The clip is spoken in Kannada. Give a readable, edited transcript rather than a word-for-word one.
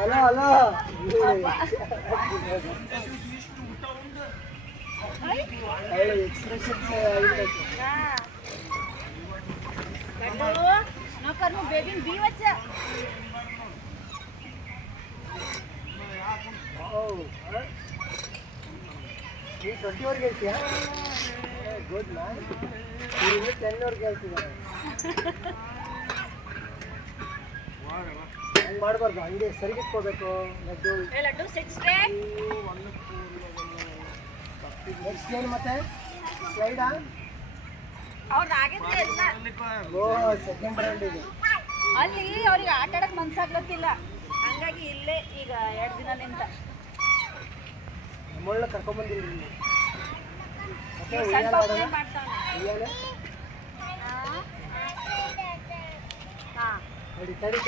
ಹಲೋ ಹಲೋ ಎಕ್ಸ್ಪ್ರೆಷನ್ಸ್ नौकर बेबी बी बच्चा ನೀ 20 ವರೆಗೆ ಹೇಳ್ತೀಯಾ ಗುಡ್ ಮ್ಯಾನ್ ನೀನು 10 ವರೆಗೆ ಹೇಳ್ತಿದ್ದಾರೆ ಹಂಗೆ ಮಾಡಬಾರ್ದು ಹಂಗೆ ಸರಿಗಿಟ್ಕೋಬೇಕು ಲಡ್ಡು ಲಡ್ಡು ಸಿಟ್ ಸ್ಟ್ರೇಟ್ ನೆಕ್ಸ್ಟ್ ಏನು ಮತ್ತೆ ಸ್ಲೈಡಾ ಅವ್ರದ್ದು ಆಗಿದ್ರೆ ಎಲ್ಲ ಓ ಸೆಕೆಂಡ್ ರೌಂಡ್ ಇದೆ ಅಲ್ಲಿ ಅವ್ರಿಗೆ ಆಟ ಆಡಕ್ಕೆ ಮನ್ಸಾಗ್ಲತ್ತಿಲ್ಲ ಹಂಗಾಗಿ ಇಲ್ಲೇ ಈಗ 2 ದಿನ ನಿಂತ ನಮ್ಮಳ್ಳ ಕರ್ಕೊಂಡ್ಬಂದಿರಿ ಮತ್ತೆ ಸ್ವಲ್ಪ ಉಯ್ಯಾಲೆ ಮಾಡ್ತಾವ ಉಯ್ಯಾಲೆ ಹಾಂ ತಡಿ